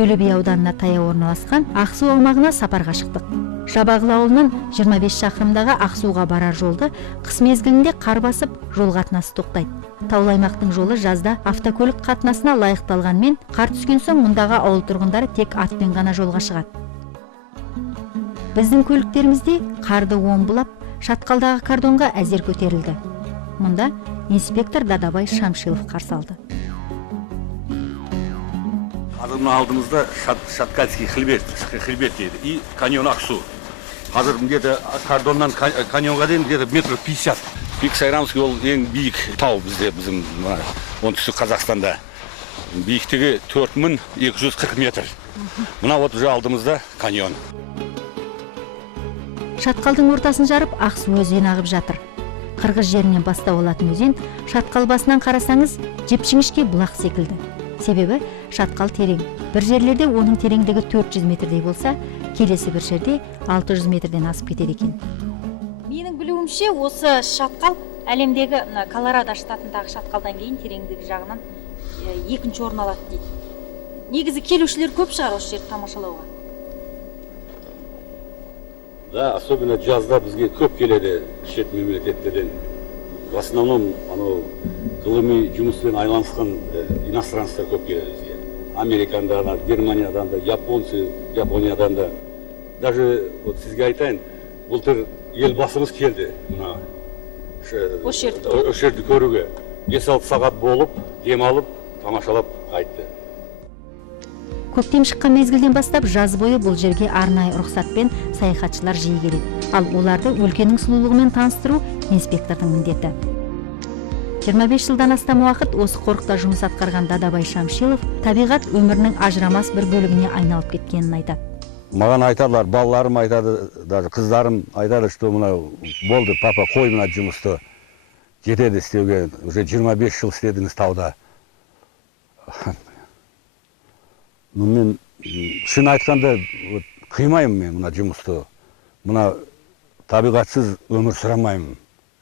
Төле би ауданына таяу орналасқан Ақсу аумағына сапарға шықтық. Жабағылы ауылынан 25 шақырымдағы Ақсуға барар жолды қыс мезгілінде қар басып, жол қатынасы тоқтайды. Таулы аймақтың жолы жазда автокөлік қатынасына лайықталғанмен, қар түскен соң мұндағы ауыл тұрғындары тек атпен ғана жолға шығады. Біздің көліктерімізде қарды омбылап, шатқалдағы кордонға әзер көтерілді. Мұнда инспектор Дадабай Шамшилов қарсы алды. Қазір алдымызда Шаткальский хребет дейді и каньон Ақсу. Қазір где-то кордоннан каньонға дейін где-то метр 50. Пик Сайрамский ол ең биік тау бізде, біздің оңтүстік Қазақстанда. Биіктігі 4240 метр. Мына вот уже алдымызда каньон. Шатқалдың ортасын жарып Ақсу өзені ағып жатыр. Қырғыз жерінен бастау алатын өзен шатқал басынан қарасаңыз жепшіңішке бұлақ секілді. Себебі шатқал терең. Бір жерлерде оның тереңдігі 400 метрдей болса, келесі бір жерде 600 метрден асып кетеді екен. Менің білуімше, осы шатқал әлемдегі Колорадо штатындағы шатқалдан кейін тереңдігі жағынан екінші орын алады дейді. Негізі келушілер көп шығар осы жерді тамашалауға. Да, особенно жазда бізге көп келеді шет мемлекеттерден. В основном ғылыми жұмыспен айланысқан иностранцтар көп келеді бізге. Американдан да, Германиядан да, Япониядан да. Даже сізге айтайын, былтыр елбасымыз келді осы жерді көруге. 5-6 сағат болып, демалып, тамашалап қайтты. Көктем шыққан мезгілден бастап жаз бойы бұл жерге арнайы рұқсатпен саяхатшылар жиі келеді. Ал оларды өлкенің сұлулығымен таныстыру инспектордың міндеті. 25 жылдан астам уақыт осы қорықта жұмыс атқарған Дадабай Шамшилов табиғат өмірінің ажырамас бір бөлігіне айналып кеткенін айтады. Маған айтадылар, балаларым айтады, даже қыздарым айтады, что мына болды, папа, қой мына жұмысты жетеді істеуге, уже 25 жыл істедіңіз тауда. Мен шын айтқанда қимаймын мен мына жұмысты. Мына табиғатсыз өмір сұрамаймын,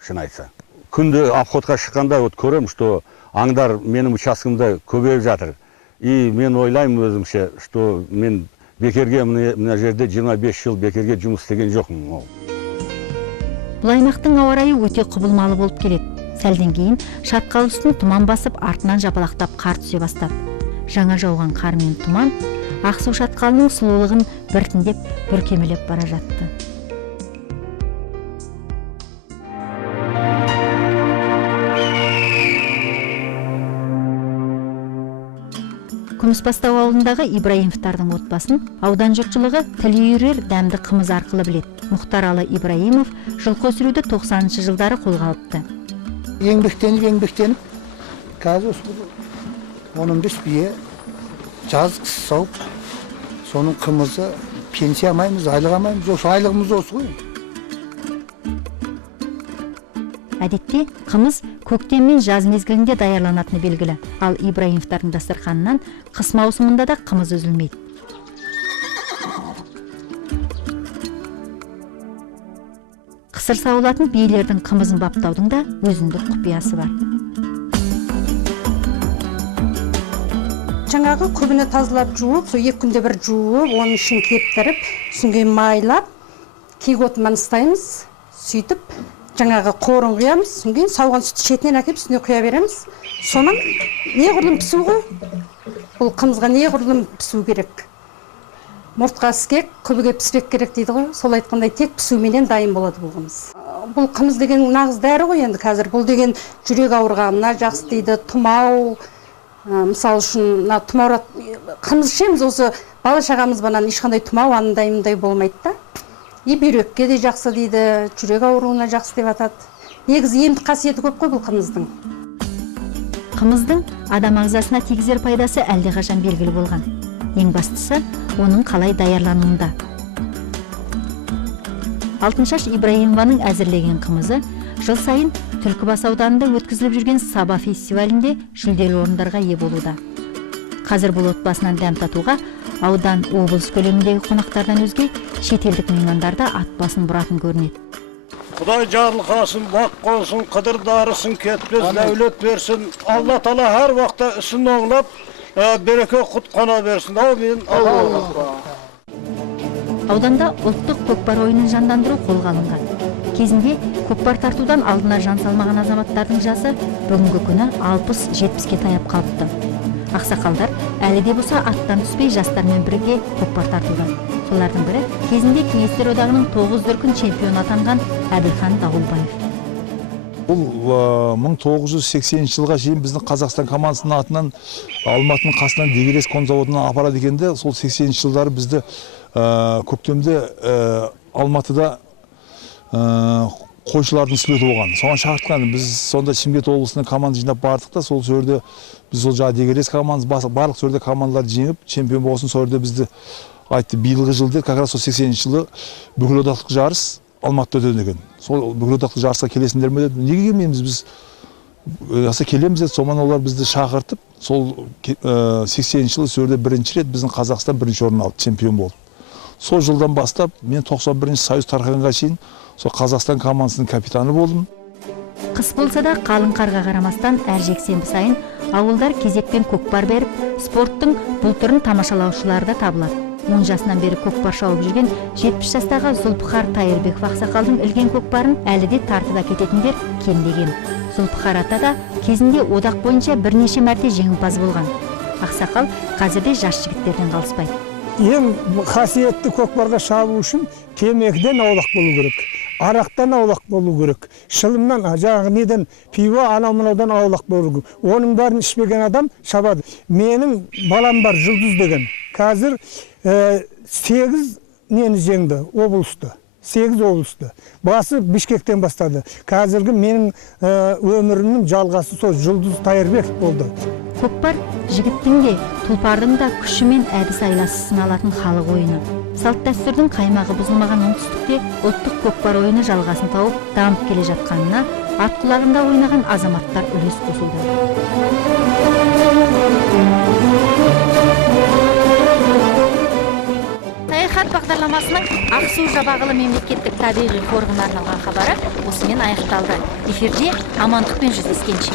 шын айтса. Күнде обходқа шыққанда көрем, что аңдар менің учаскамда көбейіп жатыр. И мен ойлаймын өзімше, что мен бекерге мына жерде 25 жыл бекерге жұмыс істеген жоқпын. Бұл аймақтың ауа райы өте құбылмалы болып келеді. Сәлден кейін шатқал үстін тұман басып, артынан жапалақтап қар түсе бастады. Жаңа жауған қар мен тұман Ақсу шатқалының сұлулығын біртіндеп бүркемелеп бара жатты. Күмісбастау ауылындағы Ибраимовтардың отбасын аудан жұртшылығы тілі үйрер дәмді қымыз арқылы біледі. Мұхтаралы Ибраимов жылқы өсіруді 90-шы жылдары қолға алыпты. Еңбектеніп, қазір 15 бие жаз қыс сауып, соның қымызы пенсия алмаймыз, айлық алмаймыз, осы айлығымыз осы ғой. Әдетте қымыз көктем мен жаз мезгілінде даярланатыны белгілі. Ал Ибраимовтардың дастарханынан қыс маусымында да қымыз үзілмейді. Қысыр сауылатын биелердің қымызын баптаудың да өзіндік құпиясы бар. Жаңағы көбіне тазалап жуып, сол 2 күнде бір жуып, оның ішін кептіріп, үстінен майлап, кек отынан ұстаймыз, сөйтіп жаңағы қорын құямыз, үстінен сауған сүтті шетінен әкеп үстіне құя береміз. Соның неғұрлым пісу ғой? Бұл қымызға неғұрлым пісу керек? Мұртқа іскек, көбіге піспек керек дейді ғой. Сол айтқандай тек пісуменен дайын болады бұл қымыз. Бұл қымыз деген нағыз дәрі ғой енді қазір. Бұл деген жүрек ауырғанына жақсы дейді, тұмау. Мысал үшін, қымыз ішеміз, осы бала шағамыз банан ешқандай тұмау анандай болмайды да. Бүйрекке де жақсы дейді, жүрек ауруына жақсы деп атады. Негізі емдік қасиеті көп қой бұл қымыздың. Қымыздың адам ағзасына тигізер пайдасы әлдеқашан белгілі болған. Ең бастысы оның қалай даярлануында. Алтыншаш Ибраимованың әзірлеген қымызы жыл сайын Түлкібас ауданында өткізіліп жүрген Саба фестивалінде жүлделі орындарға ие болуда. Қазір бұл отбасынан дәм татуға аудан облыс көлеміндегі қонақтардан өзге шетелдік меймандар да ат басын бұратын көрінеді. Құдай жарылқасын, бақ қонсын, қыдыр дарысын, кетпес, дәулет берсін. Алла Тағала әр уақытта ісін оңлап, береке құт қана берсін. Аумин. Ауданда ұлттық көкпар ойынын жандандыру қолға алынған. Кезінде көкпар тартудан алдына жан салмаған азаматтардың жасы бүгінгі күні 60-70-ке таяп қалыпты. Ақсақалдар әлі де болса аттан түспей жастармен бірге көкпар тартуда. Солардың бірі кезінде Кеңестер одағының 9 дүркін чемпионы атанған Әбілхан Дауылбаев. Бұл 1980 жылға шейін біздің Қазақстан командасының атынан Алматының қасынан Дегерес кон заводына апарады екенде, сол 80 жылдары бізді көктемде Алматыда қойшылардың слеті болған. Соған шақыртқан. Біз сонда Шымкент облысының команда жинап бардық та, сол жерде біз сол жаңа Дегерес командасы барлық жерде командаларды жеңіп, чемпион болсын. Сол жерде бізді айтты, биылғы жылды, как раз сол 80 жылы бүкілодақтық жарыс Алматыда өтеді екен. Сол бүкілодақтық жарысқа келесіңдер ме деді. Неге келмейміз біз? Келеміз деді. Сонан олар бізді шақыртып, сол 80 жылы сол жерде бірінші рет біздің Қазақстан бірінші орын алды, чемпион болды. Сол жылдан бастап мен 91-ші Союз тарқанға шейін сол Қазақстан командасының капитаны болдым. Қыс болса да қалың қарға қарамастан әр жексенбі сайын ауылдар кезекпен көкпар беріп, спорттың бұл түрін тамашалаушылар да табылады. 10 жасынан бері көкпар шауып жүрген 70 жастағы Зұлпықар Тайырбеков ақсақалдың ілген көкпарын әлі де тартып әкететіндер кемдеген. Зұлпықар ата да кезінде одақ бойынша бірнеше мәрте жеңімпаз болған. Ақсақал қазірде жас жігіттерден қалыспайды. Ең қасиетті көкпарға шабу үшін темекіден аулақ болу керек, арақтан аулақ болу керек, шылымнан, жаңағы неден, пиво анау-мынаудан аулақ болу керек. Оның бәрін ішпеген адам шабады. Менің балам бар, Жұлдыз деген. Қазір 8 нені жеңді, облысты. 8 облысты. Басы Бішкектен бастады. Қазіргі менің өмірімнің жалғасы сол Жұлдыз Тайырбек болды. Көкпар жігіттің де, тұлпардың да күші мен әдіс айласы сыналатын халық ойыны. Салт дәстүрдің қаймағы бұзылмаған оңтүстікте ұлттық көкпар ойыны жалғасын тауып, дамып келе жатқанына ат құлағында ойнаған азаматтар үлес қосылды. Саяхат бағдарламасының Ақсу-Жабағылы мемлекеттік табиғи қорығына арналған хабары осымен аяқталды. Эфирде амандықпен жүздескенше.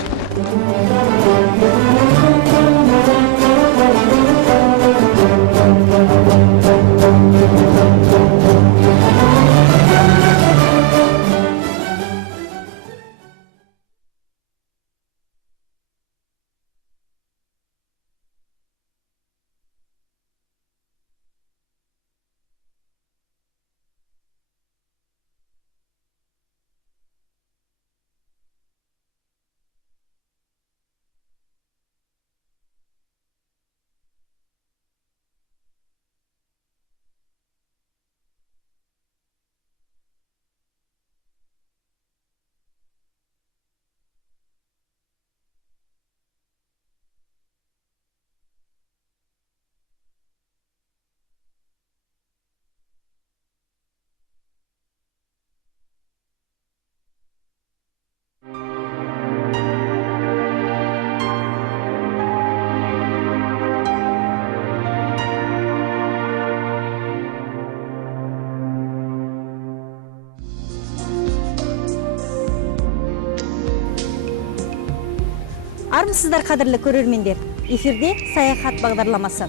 Армысыздар қадірлі көрермендер, эфирде саяхат бағдарламасы.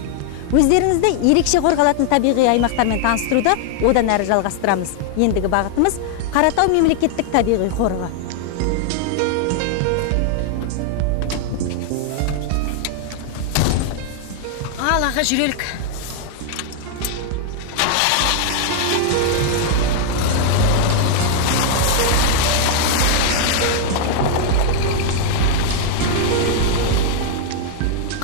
Өздеріңізді ерекше қорғалатын табиғи аймақтармен таныстыруды одан әрі жалғастырамыз. Ендігі бағытымыз Қаратау мемлекеттік табиғи қорығы. Ал аға жүрелік.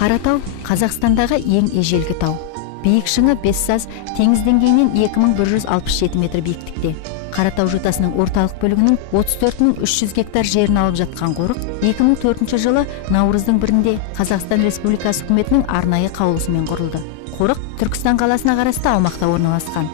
Қаратау Қазақстандағы ең ежелгі тау. Биік шыңы 5 саз, теңіз деңгейінен 2167 метр биіктікте. Қаратау жотасының орталық бөлігінің 34.300 гектар жерін алып жатқан қорық 2004 жылы наурыздың 1-інде Қазақстан Республикасы үкіметінің арнайы қаулысымен құрылды. Қорық Түркістан қаласына қарасты аумақта орналасқан.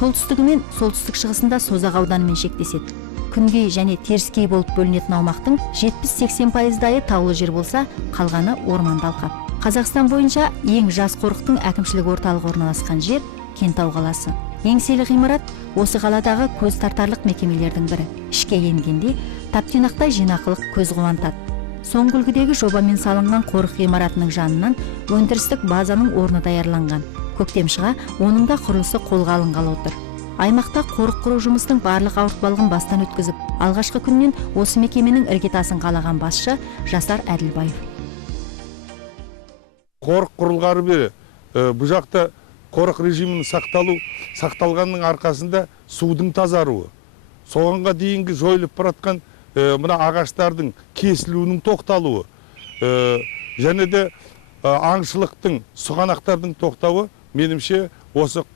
Солтүстігі мен солтүстік шығысында Созақ ауданымен шектеседі. Күнгей және теріскей болып бөлінетін аумақтың 70-80% таулы жер болса, қалғаны орманды алқап. Қазақстан бойынша ең жас қорықтың әкімшілік орталығы орналасқан жер Кентау қаласы. Еңселі ғимарат осы қаладағы көз тартарлық мекемелердің бірі. Ішке енгенде таптинақтай жинақылық көз қуантады. Соңғы үлгідегі жобамен салынған қорық ғимаратының жанынан өндірістік базаның орны даярланған. Көктем шыға, оның да құрылысы қолға алынғалы отыр. Аймақта қорық құру жұмыстың барлық ауыртпалығын бастан өткізіп, алғашқы күннен осы мекеменің іргетасын қалаған басшы Жасар Әділбаев. Қорық құрылғары бері бұл жақта қорық режимінің сақталғанның арқасында судың тазаруы, соғанға дейінгі жойылып баратқан мына ағаштардың кесілуінің тоқталуы, және де аңшылықтың, сұғанақтардың тоқтауы, менімше осы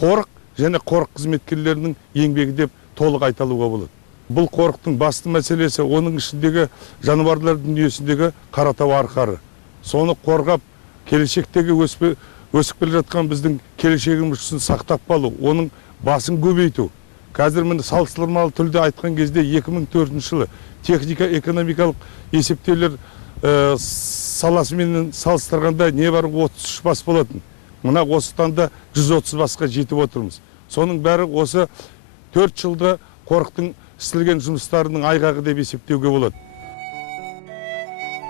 қорық және қорық қызметкерлерінің еңбегі деп толық айталуға болады. Бұл қорықтың басты мәселесі оның ішіндегі жануарлар дүниесіндегі Қаратау арқары. Соны қорғап, келешектегі өсіп келе жатқан біздің келешегіміз үшін сақтап қалу, оның басын көбейту. Қазір міне салыстырмалы түрде айтқан кезде 2004 жылы техника-экономикалық есептеулер саласымен салыстырғанда небәрі 33 бас болатын. Мына осы таңда 130 басқа жетіп отырмыз. Соның бәрі осы 4 жылда қорықтың істелген жұмыстарының айғағы деп есептеуге болады.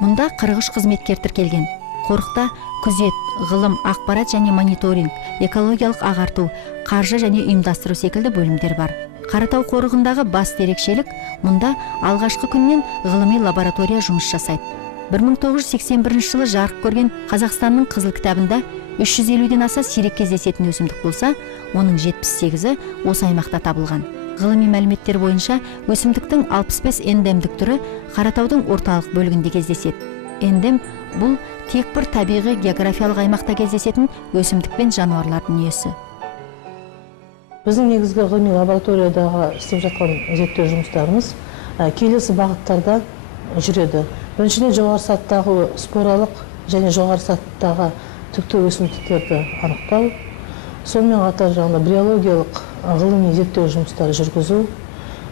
Мұнда 43 қызметкер тіркелген. Қорықта күзет, ғылым, ақпарат және мониторинг, экологиялық ағарту, қаржы және ұйымдастыру секілді бөлімдер бар. Қаратау қорығындағы басты ерекшелік, мұнда алғашқы күннен ғылыми лаборатория жұмыс жасайды. 1981 жылы жарық көрген Қазақстанның қызыл кітабында 350-ден аса сирек кездесетін өсімдік болса, оның 78-і осы аймақта табылған. Ғылыми мәліметтер бойынша өсімдіктің 65 эндемдік түрі Қаратаудың орталық бөлігінде кездеседі. Эндем бұл тек бір табиғи географиялық аймақта кездесетін өсімдік пен жануарлар дүниесі. Біздің негізгі ғылыми лабораториядағы істеп жатқан зерттеу жұмыстарымыз келесі бағыттарда жүреді. Біріншіден жоғары сатыдағы споралық және жоғары сатыдағы түкті өсімдіктерді анықтау, сонымен қатар жаңағы биологиялық ғылыми зерттеу жұмыстары жүргізу,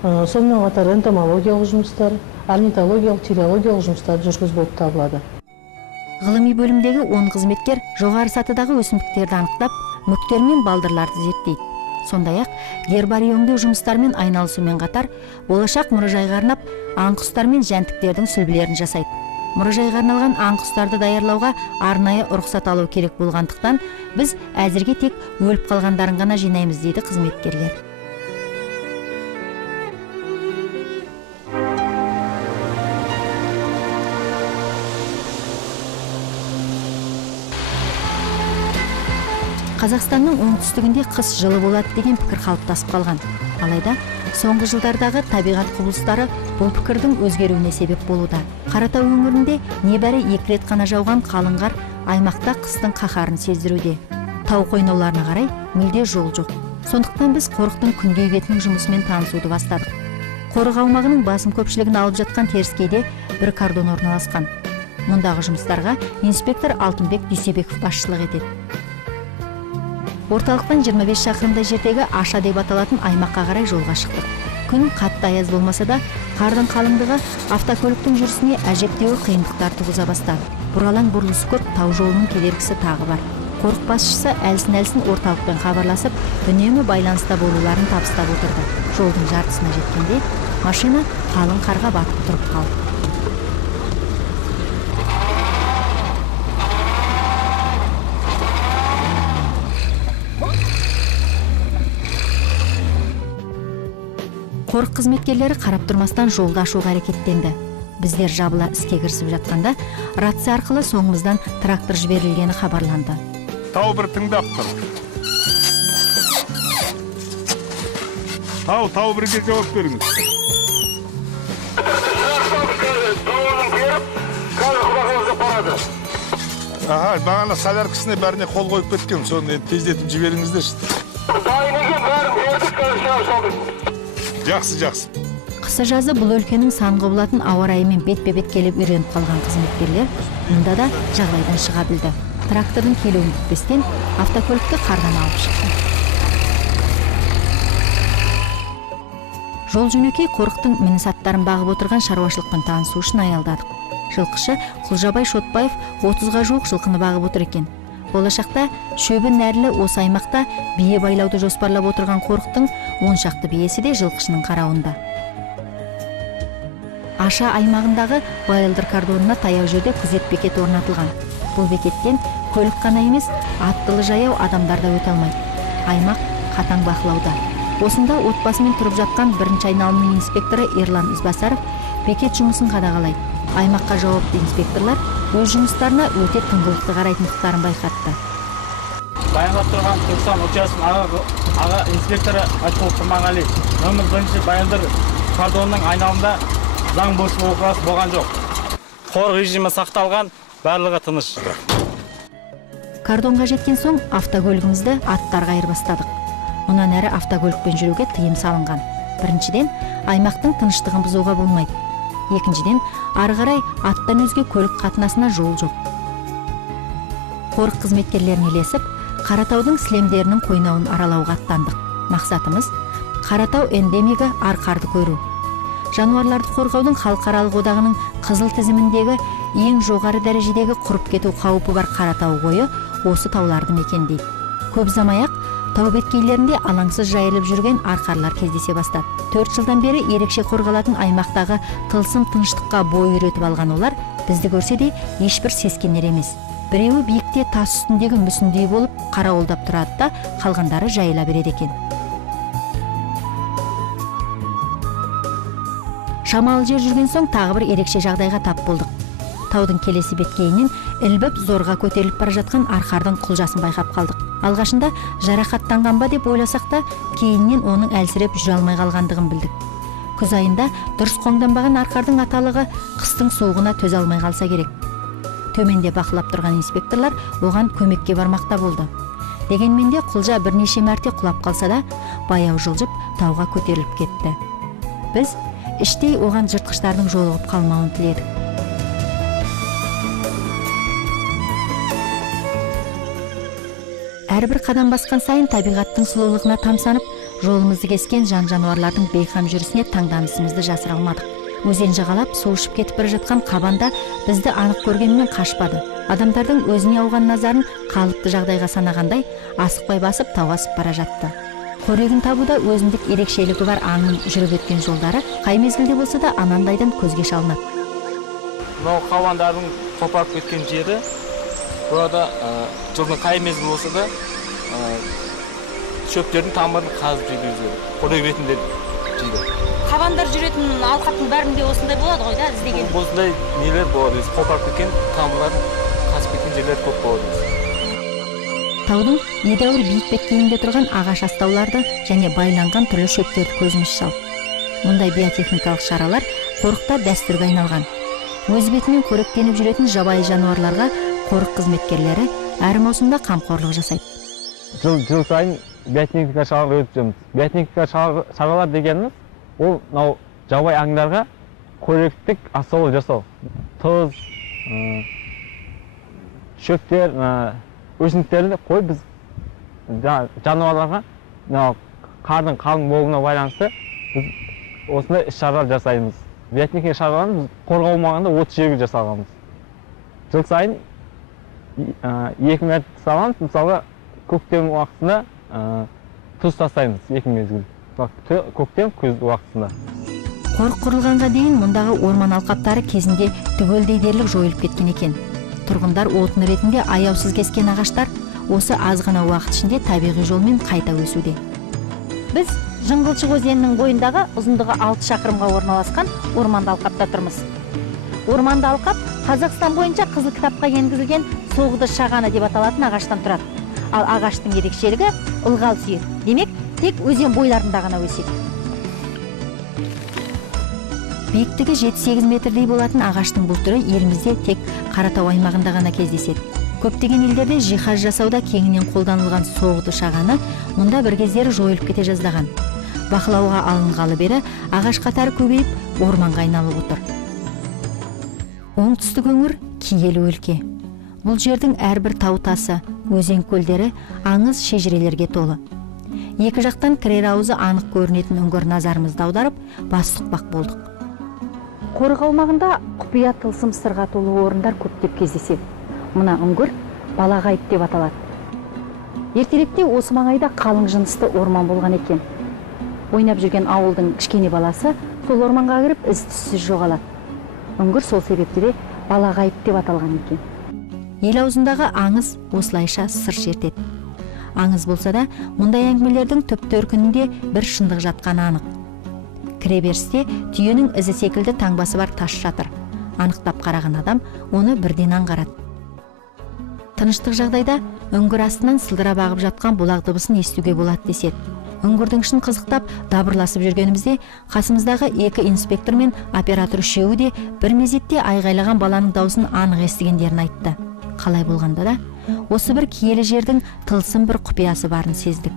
сонымен қатар энтомологиялық жұмыстар, орнитологиялық, телеологиялық жұмыстарды жүргізу болып табылады. Ғылыми бөлімдегі 10 қызметкер жоғары сатыдағы өсімдіктерді анықтап, мүктер мен балдырларды зерттейді. Сондай-ақ гербарий өңдеу жұмыстарымен айналысумен қатар, болашақ мұражайға арнап аң құстар мен жәндіктердің сүлбілерін жасайды. Мұражайға арналған аң құстарды даярлауға арнайы рұқсат алу керек болғандықтан, біз әзірге тек өліп қалғандарын ғана жинаймыз, дейді қызметкерлер. Қазақстанның оңтүстігінде қыс жылы болады деген пікір қалыптасып қалған. Алайда, соңғы жылдардағы табиғат құбылыстары бұл пікірдің өзгеруіне себеп болуда. Қаратау өңірінде небәрі 2 рет қана жауған қалың қар аймақта қыстың қаһарын сездіруде. Тау қойнауларына қарай мүлде жол жоқ. Сондықтан біз қорықтың күнгей бетінің жұмысымен танысуды бастадық. Қорық аумағының басым көпшілігін алып жатқан теріскейде бір кордон орналасқан. Мұндағы жұмыстарға инспектор Алтынбек Дүйсебеков басшылық етеді. Орталықтан 25 шақырымдай жердегі Аша деп аталатын аймаққа қарай жолға шықтық. Күн қатты аяз болмаса да, қардың қалыңдығы автокөліктің жүрісіне әжептеуір қиындықтар туғыза бастады. Бұралаң бұрылысы көп тау жолының кедергісі тағы бар. Қорық басшысы әлсін орталықпен хабарласып, үнемі байланыста болуларын табыстап отырды. Жолдың жартысына жеткенде машина қалың қарға батып тұрып қалды. Қорық қызметкерлері қарап тұрмастан жолды ашуға әрекеттенді. Біздер жабыла іске кірісіп жатқанда, рация арқылы соңымыздан трактор жіберілгені хабарланды. Тау бір тыңдап тұр. Тау бірге жауап беріңіз. Бағана соляркасына бәріне қол қойып кеткен, соны тездетіп жіберіңіздерші. Жақсы. Қысы жазы бұл өлкенің сан құбылатын ауа райымен бетпе-бет келіп үйреніп қалған қызметкерлер мұнда да жағдайдан шыға білді. Трактордың келуін күтпестен автокөлікті қардан алып шықты. Жол жөнекей қорықтың мініс аттарын бағып отырған шаруашылықпен танысу үшін аялдадық. Жылқышы Құлжабай Шотбаев 30-ға жуық жылқыны бағып отыр екен. Болашақта шөбі нәрлі осы аймақта бие байлауды жоспарлап отырған қорықтың 10 шақты биесі де жылқышының қарауында. аша аймағындағы Байылдыр кордонына таяу жерде күзет бекеті орнатылған. Бұл бекеттен көлік қана емес, аттылы жаяу адамдар да өте алмайды. Аймақ қатаң бақылауда. Осында отбасымен тұрып жатқан бірінші айналымның инспекторы Ерлан Ізбасаров бекет жұмысын қадағалайды. Аймаққа жауапты инспекторлар өз жұмыстарына өте тыңғылықты қарайтындықтарын байқатты. Баяндап тұрған Түркістан учаскесінің аға инспекторы Айтқұлов Құрманғали, нөмір 1 Байылдыр кордонының айналымында заң бұзушылық оқиғасы болған жоқ. Қорық режимі сақталған, барлығы тыныш. Кордонға жеткен соң автокөлігімізді аттарға айырбастадық. Мұнан әрі автокөлікпен жүруге тыйым салынған. Біріншіден, аймақтың тыныштығын бұзуға болмайды. Екіншіден, ары қарай аттан өзге көлік қатынасына жол жоқ. Қорық қызметкерлеріне ілесіп, Қаратаудың сілемдерінің қойнауын аралауға аттандық. Мақсатымыз Қаратау эндемигі арқарды көру. Жануарларды қорғаудың халықаралық одағының қызыл тізіміндегі ең жоғары дәрежедегі құрып кету қаупі бар Қаратау қойы осы тауларды мекендейді. Көп ұзамай-ақ тау беткейлерінде алаңсыз жайылып жүрген арқарлар кездесе бастады. 4 жылдан бері ерекше қорғалатын аймақтағы тылсым тыныштыққа бой үйретіп алған олар бізді көрсе де ешбір сескенер емес. Біреуі биікте тас үстіндегі мүсіндей болып қарауылдап тұрады да, қалғандары жайыла береді екен. Шамалы жер жүрген соң тағы бір ерекше жағдайға тап болдық. Таудың келесі беткейінен ілбіп зорға көтеріліп бара жатқан арқардың құлжасын байқап қалдық. Алғашында жарақаттанған ба деп ойласақ та, кейіннен оның әлсіреп жүре алмай қалғандығын білдік. Күз айында дұрыс қоңданбаған арқардың аталығы қыстың суығына төзе алмай қалса керек. Төменде бақылап тұрған инспекторлар оған көмекке бармақта болды. Дегенмен де құлжа бірнеше мәрте құлап қалса да, баяу жылжып тауға көтеріліп кетті. Біз іштей оған жыртқыштардың жолығып қалмауын тіледік. Әрбір қадам басқан сайын табиғаттың сұлулығына тамсанып, жолымызды кескен жан-жануарлардың бейқам жүрісіне таңданысымызды жасыра алмадық. Өзен жағалап су ішіп кетіп бара жатқан қабанда бізді анық көргенмен қашпады. Адамдардың өзіне ауған назарын қалыпты жағдайға санағандай асықпай басып тауға асып бара жатты. Қорегін табуда өзіндік ерекшелігі бар аңның жүріп өткен жолдары қай мезгілде болса да анандайдан көзге шалынады. Мынау қабандардың қопарып кеткен жері, burada жылдың қай мезгіл болса да шөптердің тамырын қазып жейді өздері. Қорек ретінде жейді. Қабандар жүретін алқаптың бәрінде осындай болады ғой да, іздеген. Осындай нелер болады, қопарып кеткен тамырларын қазып кеткен жерлер көп болады. Таудың едәуір биік беткейінде тұрған ағаш астауларды және байланған түрлі шөптерді көзіміз шалды. Мұндай биотехникалық шаралар қорықта дәстүрге айналған. Өз бетімен қоректеніп жүретін жабайы жануарларға қорық қызметкерлері әр маусымда қамқорлық жасайды. Жыл сайын биотехника шаралар өткіземіз. Биотехника шаралар дегеніміз ол мынау жабайы аңдарға қоректік астаулар жасау. Тұз, шөптер, өсімдіктерді қойып біз жануарларға қардың қалың болуына байланысты біз осындай іс-шаралар жасаймыз. Биотехника шараларын біз қорғау аумағында 30 жерге жасалғанбыз. Жыл сайын 2 мәрте саламыз. Мысалы, көктем уақытында тұз тастаймыз 2 мезгіл. Көктем, күз уақытында. Қорық құрылғанға дейін мұндағы орман алқаптары кезінде түгелдей дерлік жойылып кеткен екен. Тұрғындар отын ретінде аяусыз кескен ағаштар осы аз ғана уақыт ішінде табиғи жолмен қайта өсуде. Біз Жыңғылшық өзенінің бойындағы ұзындығы 6 шақырымға орналасқан орманды алқапта тұрмыз. Орманды алқап Қазақстан бойынша қызыл кітапқа енгізілген соғды шағаны деп аталатын ағаштан тұрады. Ал ағаштың ерекшелігі ылғал сүйер. Демек, тек өзен бойларында ғана өседі. Биіктігі 7-8 метрдей болатын ағаштың бұл түрі елімізде тек Қаратау аймағында ғана кездеседі. Көптеген елдерде жиһаз жасауда кеңінен қолданылған соғды шағаны мұнда бір кездері жойылып кете жаздаған. Бақылауға алынғалы бері ағаш қатары көбейіп, орманға айналып отыр. Оңтүстік өңір киелі өлке. Бұл жердің әрбір тау тасы, өзен көлдері аңыз шежірелерге толы. Екі жақтан кірер аузы анық көрінетін үңгір назарымызды аударып, бас сұқпақ болдық. Қорық аумағында құпия тылсым сырға толы орындар көптеп кездеседі. Мына үңгір балағайып деп аталады. Ертеректе осы маңайда қалың жынысты орман болған екен. Ойнап жүрген ауылдың кішкене баласы сол орманға кіріп із-түзсіз жоғалады. үңгір сол себепті де балағайып деп аталған екен. Ел аузындағы аңыз осылайша сыр шертеді. Аңыз болса да, мұндай әңгімелердің түп төркінінде бір шындық жатқаны анық. Кіреберісте түйенің ізі секілді таңбасы бар тас жатыр. Анықтап қараған адам оны бірден аңғарады. Тыныштық жағдайда үңгір астынан сылдыра бағып жатқан бұлақ дыбысын естуге болады деседі. Үңгірдің ішін қызықтап дабырласып жүргенімізде қасымыздағы 2 инспектор мен оператор үшеуі де бір мезетте айғайлаған баланың даусын анық естігендерін айтты. Қалай болғанда да осы бір киелі жердің тылсым бір құпиясы барын сездік.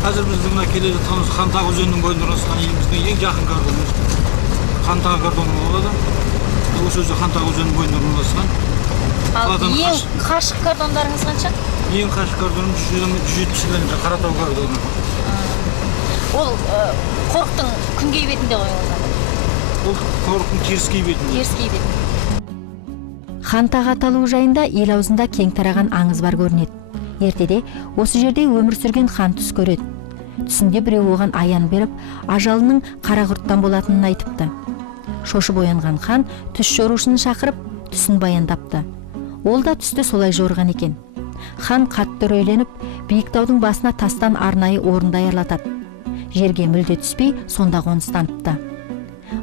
Қазір біздің мына келе жатқанымыз Хантағы өзенінің бойында орналасқан еліміздің ең жақын кордоны. Хантағы кордоны болады. Осы өзі Хантағы өзенінің бойында орналасқан. Ал ең қашық кордондарыңыз қанша? Ең қашық кордоным 170 километр Қаратау кордоны. Ол қорықтың күнгей бетінде қойылған. Ол қорықтың теріскей бетінде. Теріскей бетінде. Хантағы аталуы жайында ел аузында кең тараған аңыз бар көрінеді. Ертеде осы жерде өмір сүрген хан түс көреді. Түсінде біреу оған аян беріп, ажалының қара құрттан болатынын айтыпты. Шошып оянған хан түс жорушыны шақырып, түсін баяндапты. Ол да түсті солай жорған екен. Хан қатты үрейленіп, биік таудың басына тастан арнайы орын даярлатады. Жерге мүлде түспей, сонда қоныстаныпты.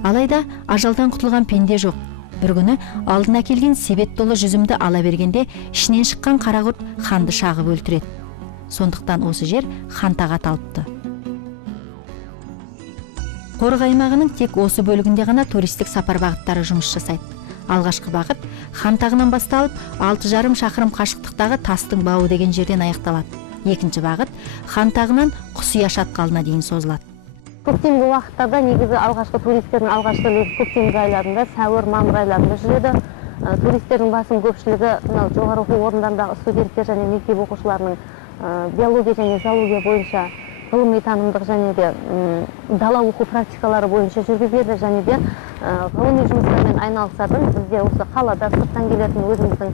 Алайда ажалдан құтылған пенде жоқ. Бір күні алдына келген себет толы жүзімді ала бергенде ішінен шыққан қара құрт ханды шағып өлтіреді. Сондықтан осы жер Хантағы аталыпты. Қорық аймағының тек осы бөлігінде ғана туристік сапар бағыттары жұмыс жасайды. Алғашқы бағыт Хантағынан басталып 6,5 шақырым қашықтықтағы Тастың бауы деген жерден аяқталады. Екінші бағыт Хантағынан Құсия шатқалына дейін созылады. Көктемгі уақыттарда негізі алғашқы туристердің алғашқы легі көктемгі айларында, сәуір, мамыр айларында жүреді. Туристердің басым көпшілігі жоғары оқу орындарындағы студенттер және мектеп оқушыларының биология және зоология бойынша ғылыми танымдық және де дала оқу практикалары бойынша жүргізеді және де ғылыми жұмыстармен айналысатын. Бізде осы қалада сырттан келетін өзіміздің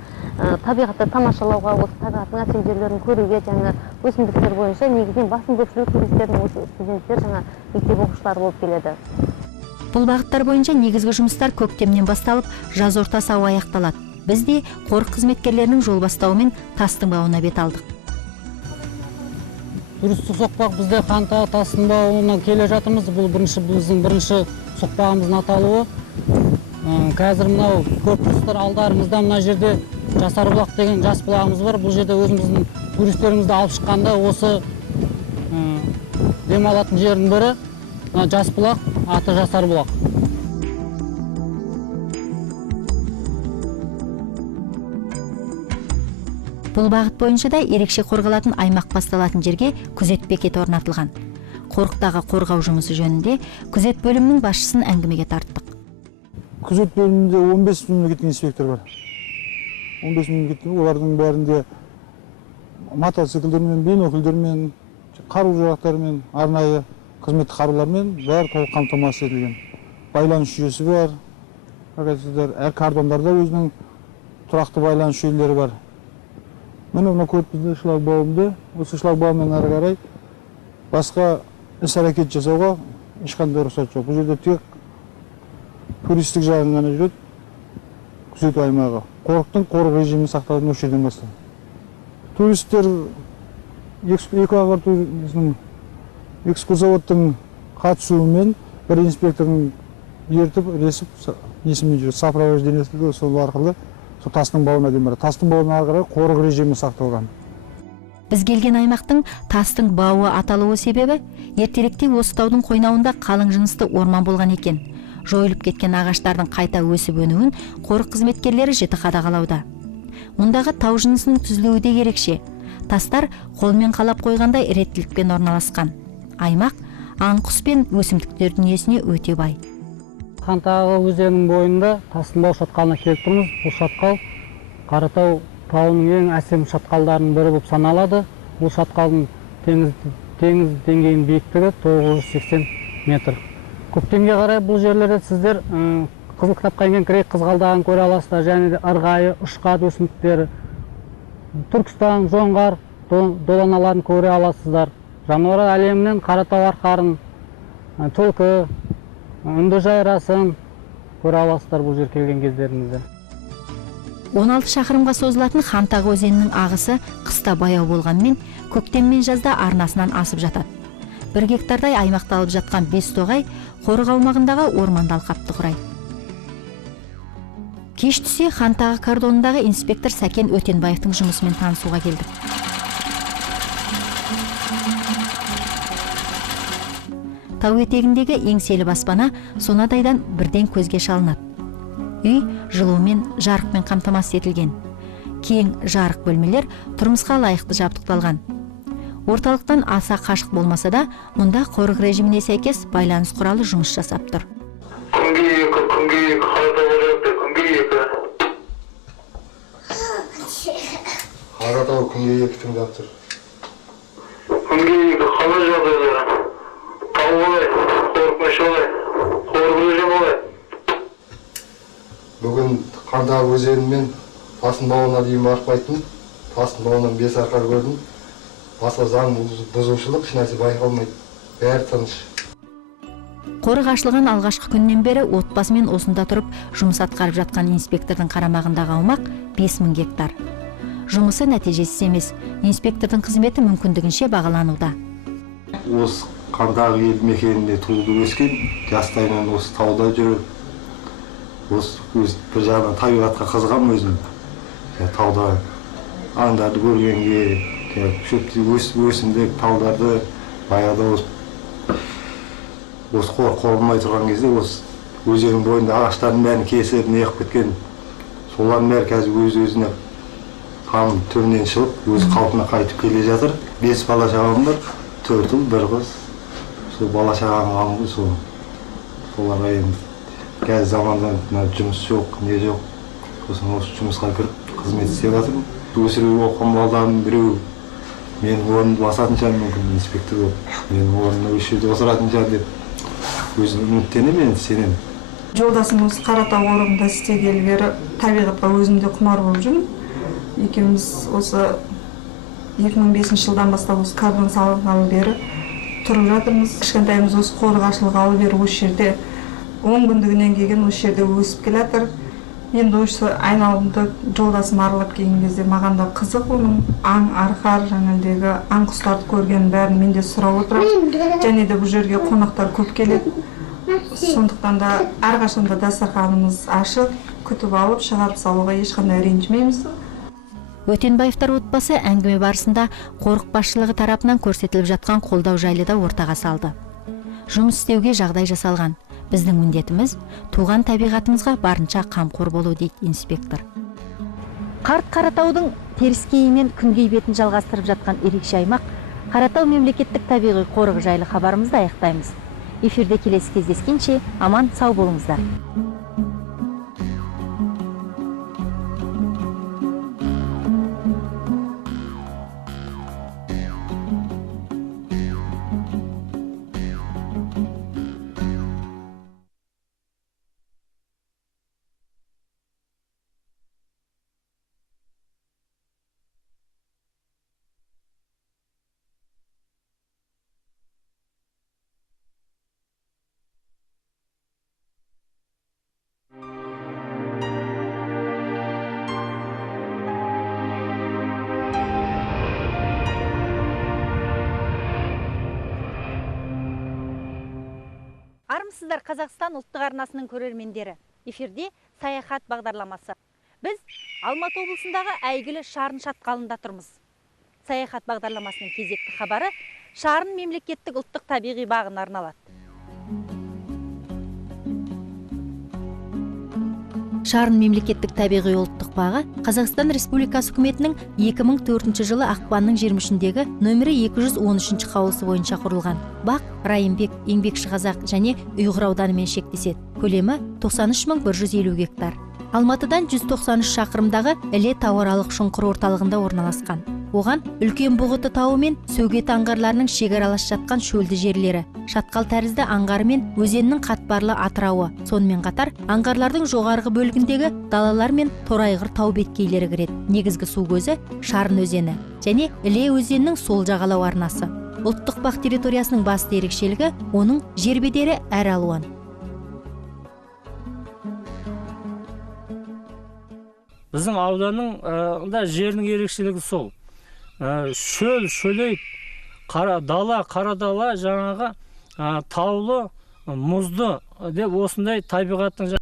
табиғатты тамашалауға, осы табиғаттың әсем жерлерін көруге және өсімдіктер бойынша негізінен басым көпшілік туристердің осы студенттер жаңа мектеп оқушылары болып келеді. Бұл бағыттар бойынша негізгі жұмыстар көктемнен басталып, жаз ортасы ауа аяқталады. Біз де қорық қызметкерлерінің жол бастауымен Тастың бауына бет алдық. Туристік соқпақ бізде Хантағы Тастың бауына келе жатырмыз. Бұл біздің бірінші соқпағымыздың аталуы. Қазір мынау көп туристер алдарымызда мына жерде Жасарбұлақ деген жас бұлағымыз бар. Бұл жерде өзіміздің туристерімізді алып шыққанда осы демалатын жердің бірі жас бұлақ, аты Жасарбұлақ. Бұл бағыт бойынша да ерекше қорғалатын аймақ басталатын жерге күзет бекеті орнатылған. Қорықтағы қорғау жұмысы жөнінде күзет бөлімінің басшысын әңгімеге тарттық. Күзет бөлімінде 15 мемлекеттік инспектор бар. 15 мемлекеттік, олардың бәрінде мотоциклдермен, бинокльдермен, қару-жарақтармен, арнайы қызметтік қарулармен бәрі толық қамтамасыз етілген. Байланыс жүйесі бар. Әр кордондарда өзінің тұрақты байланыс жүйелері бар. Міне мына көріп шлагбаумды, осы шлагбаумнан ары қарай басқа іс-әрекет жасауға ешқандай рұқсат жоқ. Бұл жерде тек туристік жағын ғана жүреді, күзету аймағы. Қорықтың қорық режимі сақталатын осы жерден бастап. Туристер экскурсоводтың қатысуымен бір инспектордың ертіп, ресіп, несімен жүреді, сопровождениесі сол арқылы Тастың бауына дейін бар. Тастың бауына ары қарай қорық режимі сақталған. Біз келген аймақтың Тастың бауы аталуы себебі ертеректе осы таудың қойнауында қалың жынысты орман болған екен. Жойылып кеткен ағаштардың қайта өсіп өнуін қорық қызметкерлері жіті қадағалауда. Мұндағы тау жынысының түзілуі де ерекше. Тастар қолмен қалап қойғандай реттілікпен орналасқан. Аймақ аң-құс пен өсімдіктер дүниесіне өте бай. Хантағы өзенінің бойында Тастың бау шатқалына келіп тұрмыз. Бұл шатқал Қаратау тауының ең әсем шатқалдарының бірі болып саналады. Бұл шатқалдың теңіз деңгейінің биіктігі 980 метр. Көктемге қарай бұл жерлерде сіздер қызыл кітапқа енген грек қызғалдағын көре аласыздар, және де ырғайы, ұшқат өсімдіктері, Түркістан, жоңғар, доланаларын көре аласыздар. Жануарлар әлемінен Қаратау арқарын түлкі, үнді жайрасын көре аласыздар бұл жер келген кездеріңізде. 16 шақырымға созылатын Хантағы өзенінің ағысы қыста баяу болғанмен, көктем мен жазда арнасынан асып жатады. 1 гектардай аймақта алып жатқан 5 тоғай қорық аумағындағы орманды алқапты құрайды. Кеш түсе Хантағы кордонындағы инспектор Сәкен Өтенбаевтың жұмысымен танысуға келдік. Тау етегіндегі еңселі баспана сонадайдан бірден көзге шалынады. Үй жылумен, жарықпен қамтамасыз етілген. Кең жарық бөлмелер тұрмысқа лайықты жабдықталған. Орталықтан аса қашық болмаса да, мұнда қорық режиміне сәйкес байланыс құралы жұмыс жасап тұр. Күнге екі, Қаратау күнге екі тыңдап тұр. Күнге екі, қалай жағдайлары? Тау олай, қорықмаш олай, қорық режим олай. Бүгін Қандағы өзенімен тасын бауына дейін барпайтын, тасын бауынан 5 арқар көрдім. Басқа заң бұзушылық ешнәрсе байқалмайды. Бәрі тыныш. Қорық ашылған алғашқы күннен бері отбасымен осында тұрып жұмыс атқарып жатқан инспектордың қарамағындағы аумақ 5000 гектар. Жұмысы нәтижесіз емес, инспектордың қызметі мүмкіндігінше бағалануда. Осы Қандағы елді мекенінде туылып өскен, жастайынан осы тауда жүріп, осы бір жағынан табиғатқа қызығам өзім. Тауда аңдарды көргенге, шөпті өсімдік тауларды баяғыда осы қорылмай тұрған кезде осы өзеннің бойында ағаштардың бәрін кесіп, неғып кеткен, солардың бәрі қазір өз-өзіне там түрінен шығып, өз қалпына қайтып келе жатыр. 5 бала шағам бар, 4 ұл, 1 қыз. Сол бала шағам қалды, соларға енді қазір заманда жұмыс жоқ, не жоқ. Сосын осы жұмысқа кіріп қызмет істеп жатырмын. Өсіріп оқыған балалардың біреу менің орнымды басатын шығар, мүмкін инспектор болып, менің орнымда осы жерде отыратын шығар деп өзім үміттенемін, сенемін. Жолдасым осы Қаратау қорығында істегелі бері табиғатқа өзімде құмар болып жүрмін. Екеуміз осы 2005 жылдан бастап осы кордон салынғалы бері тұрып жатырмыз. Кішкентайымыз осы қорық ашылғалы бері осы жерде 10 күндігінен келген осы жерде өсіп келе жатыр. Енді осы айналымды жолдасым аралап келген кезде маған да қызық, оның аң, арқар, жаңағыдегі аң құстарды көрген бәрін мен де сұрап отырамын. Және де бұл жерге қонақтар көп келеді. Сондықтан да әрқашанда дастарханымыз ашық, күтіп алып шығарып салуға ешқандай ренжімейміз. Өтенбаевтар отбасы әңгіме барысында қорық басшылығы тарапынан көрсетіліп жатқан қолдау жайлы да ортаға салды. Жұмыс істеуге жағдай жасалған. Біздің міндетіміз туған табиғатымызға барынша қамқор болу, дейді инспектор. Қарт Қаратаудың теріскейі мен күнгей бетін жалғастырып жатқан ерекше аймақ Қаратау мемлекеттік табиғи қорығы жайлы хабарымызды аяқтаймыз. Эфирде келесі кездескенше аман сау болыңыздар. Армысыздар, Қазақстан ұлттық арнасының көрермендері. Эфирде саяхат бағдарламасы. Біз Алматы облысындағы әйгілі Шарын шатқалында тұрмыз. Саяхат бағдарламасының кезекті хабары Шарын мемлекеттік ұлттық табиғи бағына арналады. Шарын мемлекеттік табиғи ұлттық бағы Қазақстан Республикасы үкіметінің 2004 жылы ақпанның 23-дегі нөмірі 213 қаулысы бойынша құрылған. Бақ Райымбек, Еңбекшіқазақ және Ұйғыр ауданымен шектеседі. Көлемі 93.150 гектар. Алматыдан 193 шақырымдағы Іле тауаралық шұңқыр орталығында орналасқан. Оған үлкен бұғыты тауы мен Сөгет аңғарларының шекаралас жатқан шөлді жерлері, шатқал тәрізді аңғары мен өзеннің қатпарлы атырауы, сонымен қатар аңғарлардың жоғарғы бөлігіндегі далалар мен Торайғыр тау беткейлері кіреді. Негізгі су көзі Шарын өзені және Іле өзенінің сол жағалау арнасы. Улуттук бак территориясынын басты эрекчелиги онун жер бедери ар алуан. Біздің ауданның жерінің ерекшелігі сол. Шөл, шөлейт, қара дала, жаңағы таулы, мұзды деп осындай табиғаттың